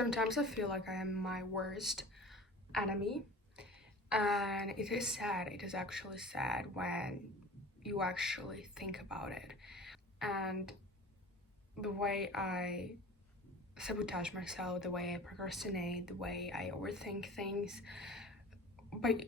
Sometimes I feel like I am my worst enemy, and it is sad. It is actually sad when you actually think about it. And the way I sabotage myself, the way I procrastinate, the way I overthink things,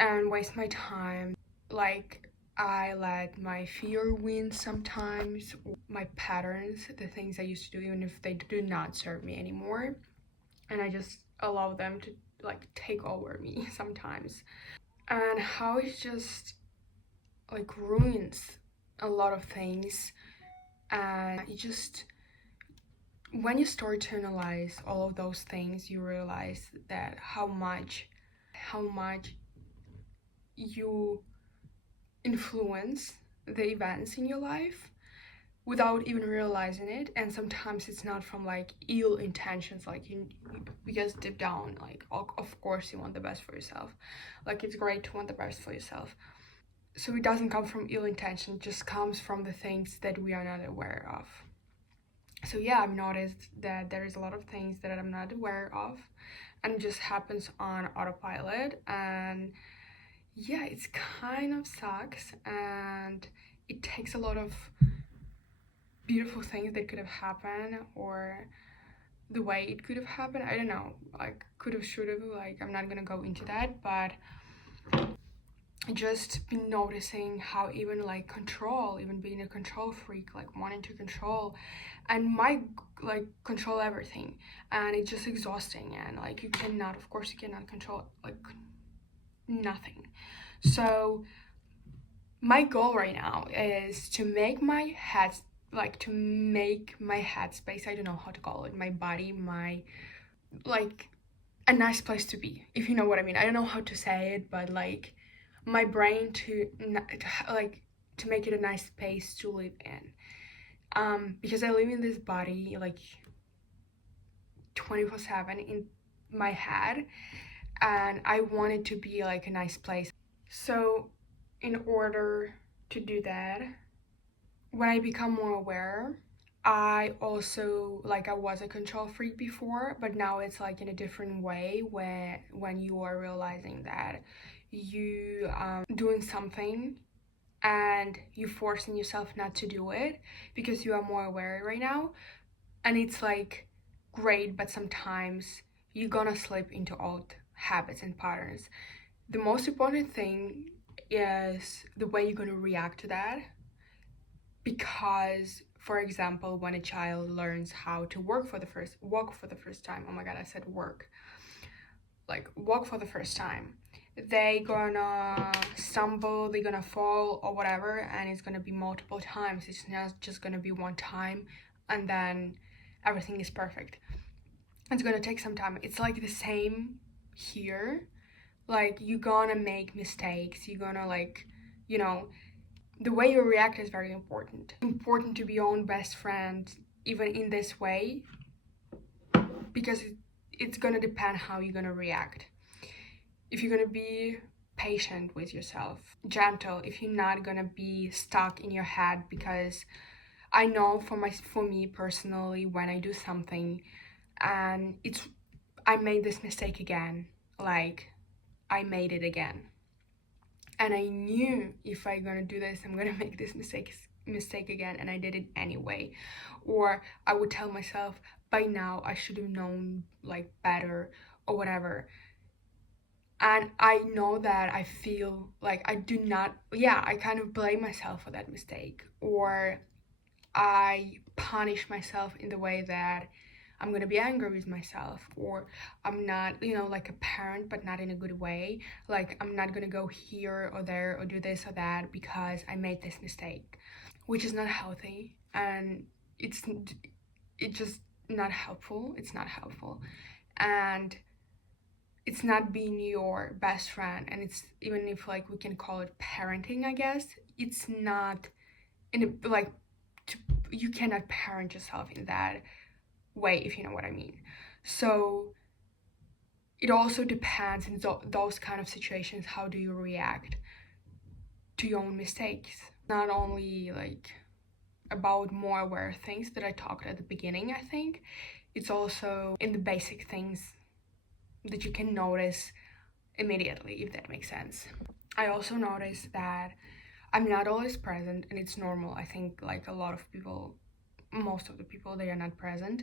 and waste my time. Like, I let my fear win sometimes, my patterns, the things I used to do, even if they do not serve me anymore. And I just allow them to like take over me sometimes. And how it just like ruins a lot of things. And you just, when you start to analyze all of those things, you realize that how much you influence the events in your life without even realizing it. And sometimes it's not from like ill intentions, like you because deep down, like of course you want the best for yourself, like it's great to want the best for yourself. So it doesn't come from ill intention, it just comes from the things that we are not aware of. So yeah, I've noticed that there is a lot of things that I'm not aware of, and it just happens on autopilot. And yeah, it's kind of sucks, and it takes a lot of beautiful things that could have happened, or the way it could have happened. I don't know, like could have, should have, like I'm not gonna go into that, but just been noticing how even like control, even being a control freak, like wanting to control, and my like control everything, and it's just exhausting. And like you cannot, of course you cannot control like nothing. So my goal right now is to make my head, like to make my headspace, I don't know how to call it, my body, my like a nice place to be, if you know what I mean. I don't know how to say it, but like my brain to like to make it a nice space to live in, because I live in this body like 24/7 in my head, and I want it to be like a nice place. So in order to do that, when I become more aware, I also, like I was a control freak before, but now it's like in a different way, where when you are realizing that you doing something and you forcing yourself not to do it because you are more aware right now. And it's like great, but sometimes you're gonna slip into old habits and patterns. The most important thing is the way you're gonna react to that. Because for example, when a child learns how to walk for the first time, oh my god, I said work, like walk for the first time, they gonna stumble, they're gonna fall or whatever, and it's gonna be multiple times. It's not just gonna be one time and then everything is perfect. It's gonna take some time. It's like the same here. Like you're gonna make mistakes, you're gonna like, you know, the way you react is very important. Important to be your own best friend, even in this way, because it's gonna depend how you're gonna react. If you're gonna be patient with yourself, gentle, if you're not gonna be stuck in your head, because I know for me personally, when I do something and I made this mistake again, like I made it again, and I knew if I'm gonna do this, I'm gonna make this mistake again, and I did it anyway. Or I would tell myself, by now I should have known like better or whatever. And I know that I feel like I do not, yeah, I kind of blame myself for that mistake, or I punish myself in the way that I'm gonna be angry with myself, or I'm not, like a parent, but not in a good way. Like I'm not gonna go here or there or do this or that because I made this mistake, which is not healthy, and it's just not helpful. It's not helpful, and it's not being your best friend. And it's, even if like we can call it parenting, I guess, it's not in a, like you cannot parent yourself in that way, if you know what I mean. So it also depends in those kind of situations, how do you react to your own mistakes. Not only like about more aware things that I talked at the beginning, I think It's also in the basic things that you can notice immediately, if that makes sense. I also noticed that I'm not always present, and it's normal. I think like a lot of people, most of the people, they are not present.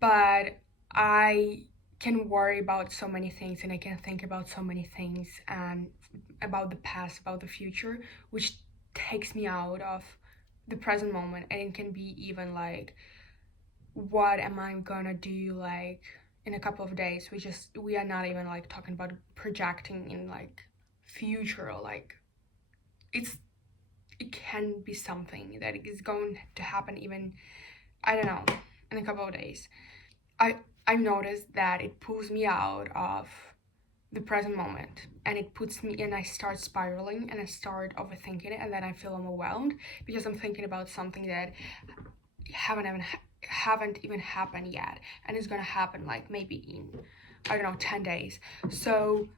But I can worry about so many things, and I can think about so many things, and about the past, about the future, which takes me out of the present moment. And it can be even like, what am I gonna do like in a couple of days? We are not even like talking about projecting in like future, or like it's it can be something that is going to happen even, I don't know, in a couple of days. I noticed that it pulls me out of the present moment, and it puts me and I start spiraling, and I start overthinking it, and then I feel overwhelmed because I'm thinking about something that haven't even happened yet, and it's gonna happen like maybe in, I don't know, 10 days. So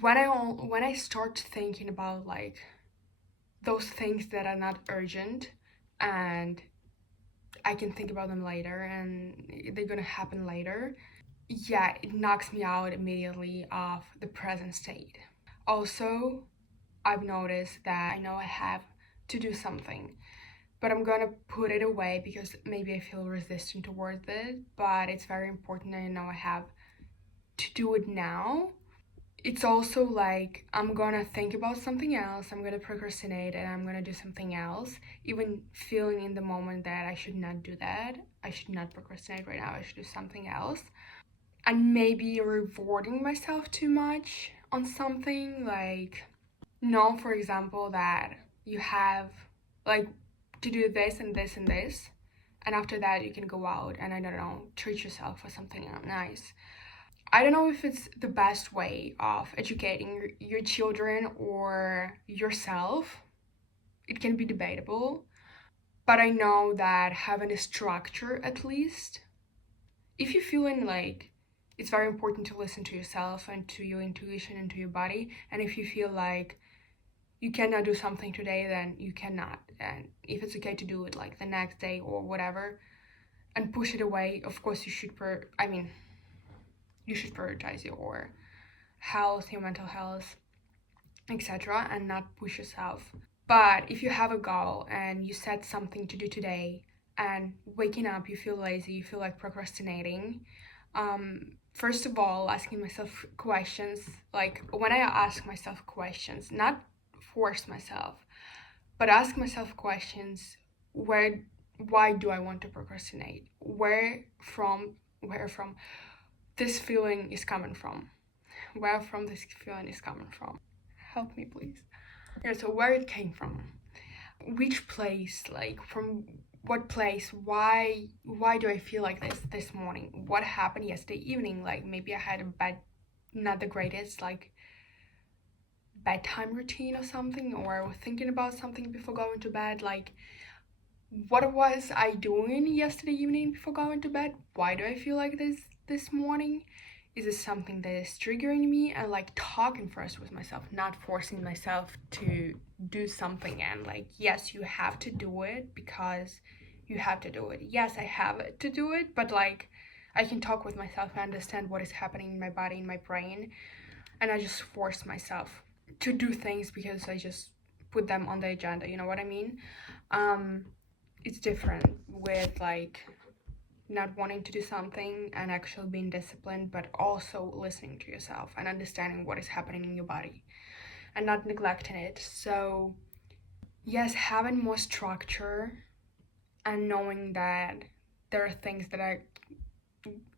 when I start thinking about like those things that are not urgent, and I can think about them later and they're gonna happen later, yeah, it knocks me out immediately of the present state. Also, I've noticed that I know I have to do something, but I'm gonna put it away because maybe I feel resistant towards it, but it's very important that I know I have to do it now. It's also like I'm gonna think about something else, I'm gonna procrastinate, and I'm gonna do something else, even feeling in the moment that I should not do that. I should not procrastinate right now, I should do something else. And maybe rewarding myself too much on something, like, know, for example, that you have like to do this and this and this, and after that you can go out and, I don't know, treat yourself for something nice. I don't know if it's the best way of educating your children or yourself. It can be debatable. But I know that having a structure, at least, if you're feeling like it's very important to listen to yourself and to your intuition and to your body, and if you feel like you cannot do something today, then you cannot. And if it's okay to do it like the next day or whatever, and push it away, of course you should you should prioritize your health, your mental health, etc., and not push yourself. But if you have a goal and you set something to do today, and waking up you feel lazy, you feel like procrastinating, first of all, asking myself questions, like when I ask myself questions, not force myself, but ask myself questions, why do I want to procrastinate? Where from this feeling is coming from? Where from this feeling is coming from? Help me, please. Yeah, so where it came from? Which place? Like, from what place? Why do I feel like this morning? What happened yesterday evening? Like, maybe I had a bad, not the greatest, like, bedtime routine or something, or I was thinking about something before going to bed. Like, what was I doing yesterday evening before going to bed? Why do I feel like this morning? Is it something that is triggering me? And like talking first with myself, not forcing myself to do something, and like, yes, you have to do it because you have to do it. Yes, I have to do it, but like, I can talk with myself and understand what is happening in my body, in my brain, and I just force myself to do things because I just put them on the agenda, you know what I mean? It's different with like not wanting to do something and actually being disciplined, but also listening to yourself and understanding what is happening in your body and not neglecting it. So yes, having more structure and knowing that there are things that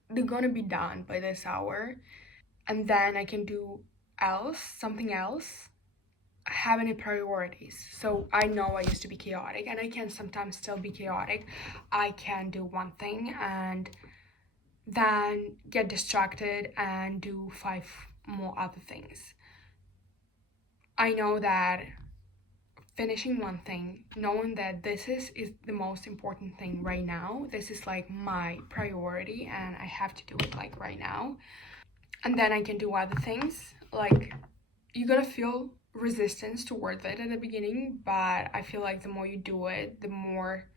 they're gonna be done by this hour, and then I can do something else, have any priorities. So I know I used to be chaotic, and I can sometimes still be chaotic. I can do one thing and then get distracted and do 5 more other things. I know that finishing one thing, knowing that this is the most important thing right now, this is like my priority and I have to do it like right now, and then I can do other things. Like, you're gonna feel resistance towards it at the beginning, but I feel like the more you do it, the more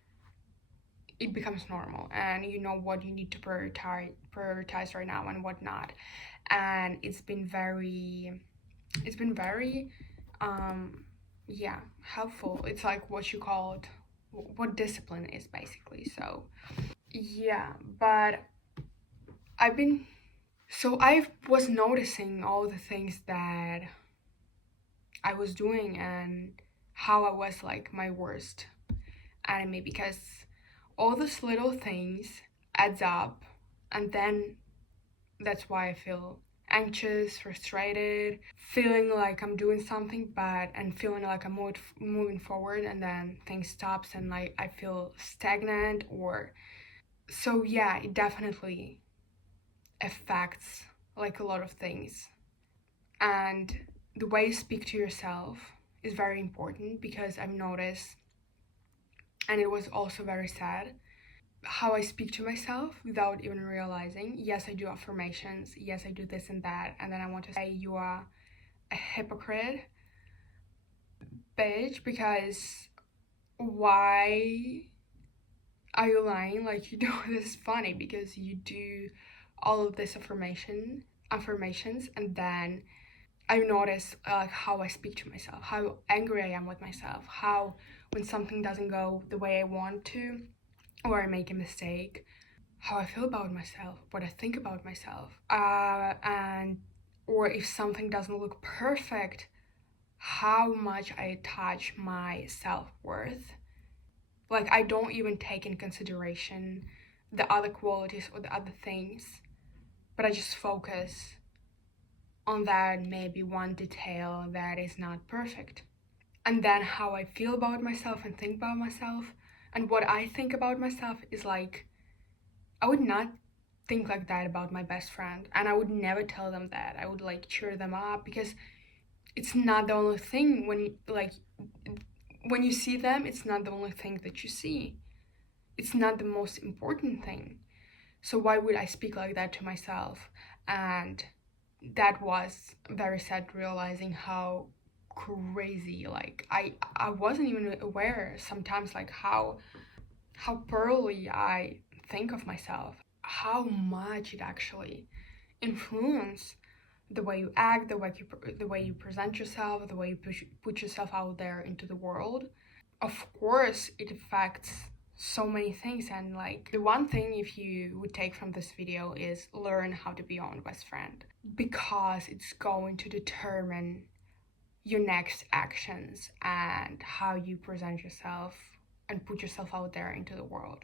it becomes normal, and you know what you need to prioritize right now and what not. And it's been very um yeah, helpful. It's like what you called what discipline is basically. So yeah, but I've been I was noticing all the things that I was doing and how I was like my worst enemy, because all those little things adds up, and then that's why I feel anxious, frustrated, feeling like I'm doing something bad and feeling like I'm moving forward, and then things stops and like I feel stagnant. Or so yeah, it definitely affects like a lot of things. And the way you speak to yourself is very important, because I've noticed, and it was also very sad, how I speak to myself without even realizing. Yes, I do affirmations. Yes, I do this and that. And then I want to say, you are a hypocrite, bitch, because why are you lying? Like, you know, this is funny because you do all of this affirmations, and then I notice how I speak to myself, how angry I am with myself, how when something doesn't go the way I want to, or I make a mistake, how I feel about myself, what I think about myself, and or if something doesn't look perfect, how much I attach my self-worth. Like, I don't even take in consideration the other qualities or the other things, but I just focus on that maybe one detail that is not perfect. And then how I feel about myself and think about myself, and what I think about myself is like, I would not think like that about my best friend, and I would never tell them that. I would like cheer them up, because it's not the only thing when you see them, it's not the only thing that you see. It's not the most important thing. So why would I speak like that to myself? And that was very sad, realizing how crazy, like I wasn't even aware sometimes, like how poorly I think of myself, how much it actually influence the way you act, the way you present yourself, the way you put yourself out there into the world. Of course, it affects so many things, and like the one thing if you would take from this video is learn how to be your own best friend, because it's going to determine your next actions and how you present yourself and put yourself out there into the world.